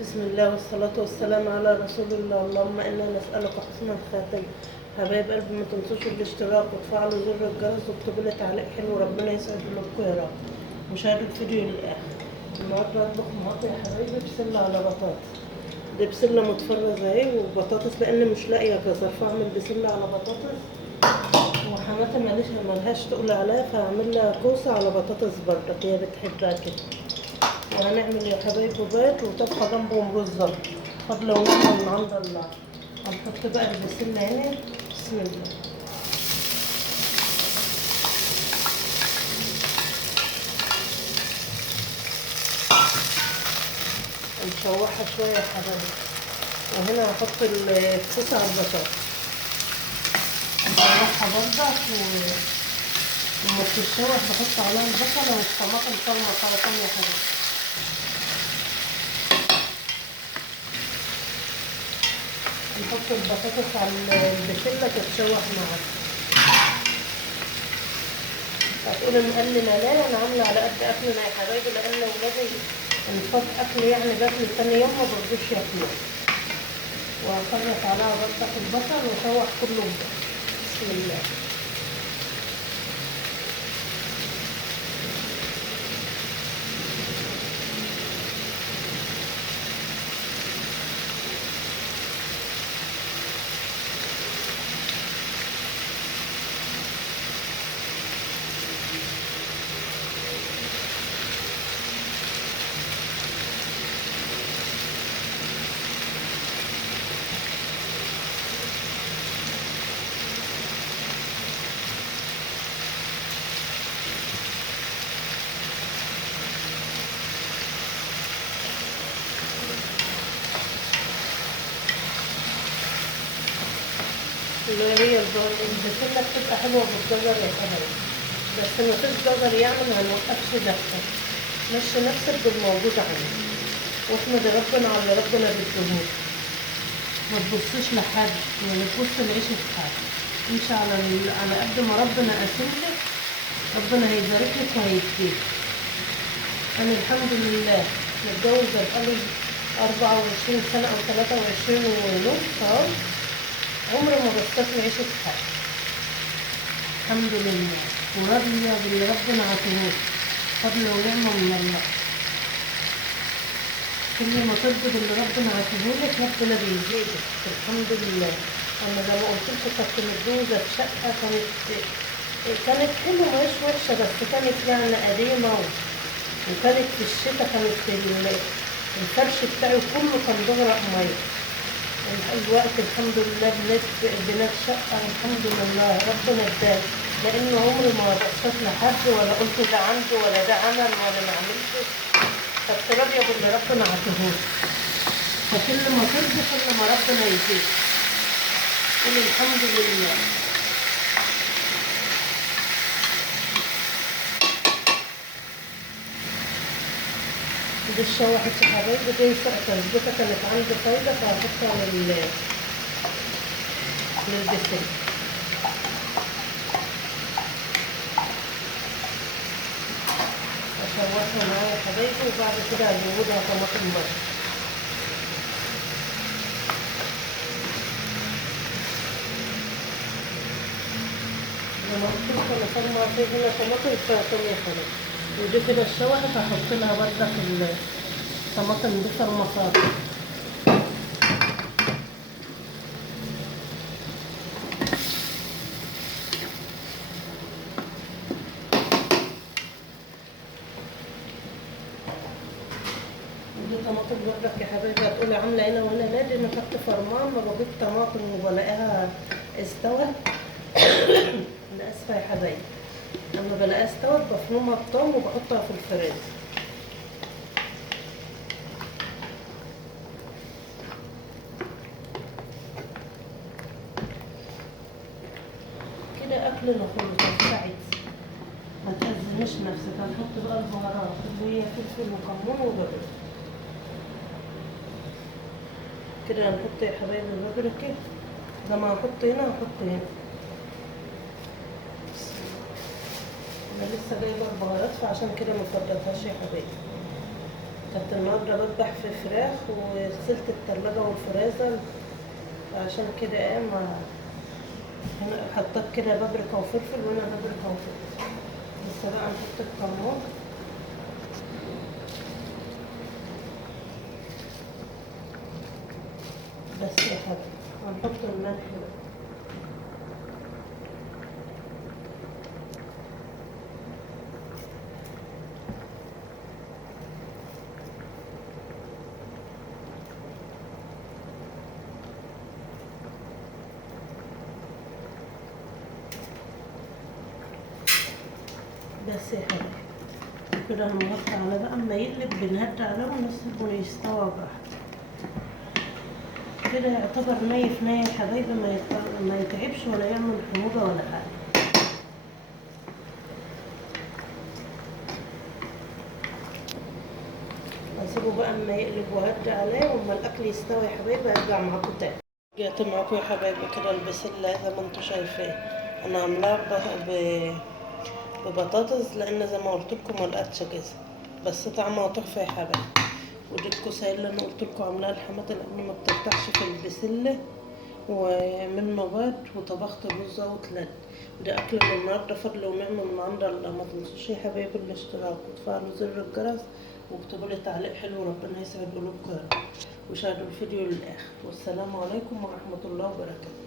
بسم الله والصلاة والسلام على رسول الله. اللهم إنا نسألك حسن الخاتم. حبايب قلبي، ما تنسوش الاشتراك وتفعلوا زر الجرس واكتبوا لي تعليق حلو. ربنا يسعد قلوبكم يا رب. وشاهدوا الفيديو للآخر. النهارده هطبخ معاكم يا حبايبي بسلة على بطاطس. دي بسلة متفرزة اهي وبطاطس، لأن مش لاقية جزر فأعمل بسلة على بطاطس. وحماتي ملهاش تقول عليها، فهعمل لها كوسة على بطاطس برضك، هي بتحبها كده. وهنعمل يا حبايبي بيض وطبخة جنبهم رز ابيض فاضلة ونعمل من عند الله. هنحط بقى البسلة هنا. بسم الله. نشوحها شوية يا حبايبي. وهنا هحط الكوسة على البطاطس نشوحها برضك لما تتشوح بحط عليها البصلة والطماطم فرمة سرطان يا حبايبي. نحط البطاطس على البسلة تتشوح معاها. هتقولي مقللة؟ لا، انا عاملة على قد اكلنا يا حبايبي، لان ولادي انفاق اكل يعني باكل تاني يوم ما برضوش ياكلوا. وهخلط عليها برضك البصل واشوح كله بسم الله. اللي هي البسلة بتبقى حلوة بالجزر يا حبايبي، بس مفيش جزر يعني ما هنوقفش دفة. مشي نفسك بالموجود عندك واحمد ربنا على اللي ربنا بيديهولك. ما تبصيش لحد ولا تبص لعيشة حد. امشي على قد ما ربنا قاسملك، ربنا هيبارك لك وهيديك. انا الحمد لله متجوزة بقالي 24 سنة او 23 ونص اهو، عمري ما بصيت لعيشة حد. الحمد لله وراضية باللي ربنا عطيهولي، فضل ونعمة من الله. كل ما ترضي باللي ربنا عطيهولك ربنا بيزيدك الحمد لله. انا زي ما قلت لكم كنت متجوزة في شقة كانت حلوة مش وحشة، بس كانت يعني قديمة وكانت في الشتاء كانت الفرش بتاعي كله كان بغرق مية. الوقت الحمد لله بنات شقة الحمد لله ربنا اداني، لأن عمري ما بصيت لحد ولا قلت ده عنده ولا ده عمل ولا ما عملش. كنت راضية باللي ربنا عطيهولي. فكل ما ترضي كل ما ربنا يزيد. قولي الحمد لله. دي الشواحة يا حبايبي، دي تسبيكة كانت عندي فايدة فهحطها للبسلة. اشوحها معايا يا حبايبي وبعد كده هزودها طماطم برضه. زي ما قلت لكم انا فرمة في هنا طماطم فيها يا حبايبي. ودي كده اتشوحت هحط لها برضك الطماطم دي فرمة. دي طماطم برضك يا حبايبي. هتقولي عامله هنا وهنا نادي، انا خدت فرمان ما بجيب طماطم وبلاقيها استوت. انا اسفه يا حبايبي، لما بلاقيها استوت بفرمها بطعم وبحطها في الفريزر. كده اكلنا كله تنفعت، ما تأذنيش نفسك. هنحط بقى البهارات اللي هي فلفل وكمون وبابريكا. كده هنحط يا حبايبي البابريكا زي ما هحط هنا هحط هنا. انا لسه جايبه البهارات فعشان كده ما فضلتهاش يا حبايبي. كنت النهارده بذبح في فراخ وغسلت التلاجة والفريزر، عشان كده ايه ما هنا حطيت كده بابريكا وفلفل، وهنا بابريكا وفلفل. لسه بقى نحط الكمون بس يا حبيبي، هنحط الملح بقى. بس يا حبيبي كده هنغطي على بقى، اما يقلب بنهدي عليه ونسيبه يستوى براحته. كده يعتبر ني في ني يا حبايبي، ما يتعبش ولا يعمل حموضة ولا حاجة. اسيبه بقى اما يقلب وهدي عليه، واما الاكل يستوي يا حبايبي ارجع معاكم تاني. رجعت معاكم يا حبايبي كده البسلة زي ما انتوا شايفين. انا عاملاها ببطاطس، لان زي ما قلت لكم ملقتش جزء، بس طعمها تحفه يا حبايبي. ودي الكوسه اللي انا قلت لكم عاملاها الحماده، لان ما بترتاحش في البسله ومن نبات، وطبخت رز وتلات. وده اكل النهارده فضل ونعمه من عند الله. ما تنسوش يا حبايبي الاشتراك وتفعلوا زر الجرس، واكتبوا لي تعليق حلو، ربنا يسعد قلوبكم يا رب. وشاهدوا الفيديو للاخر، والسلام عليكم ورحمه الله وبركاته.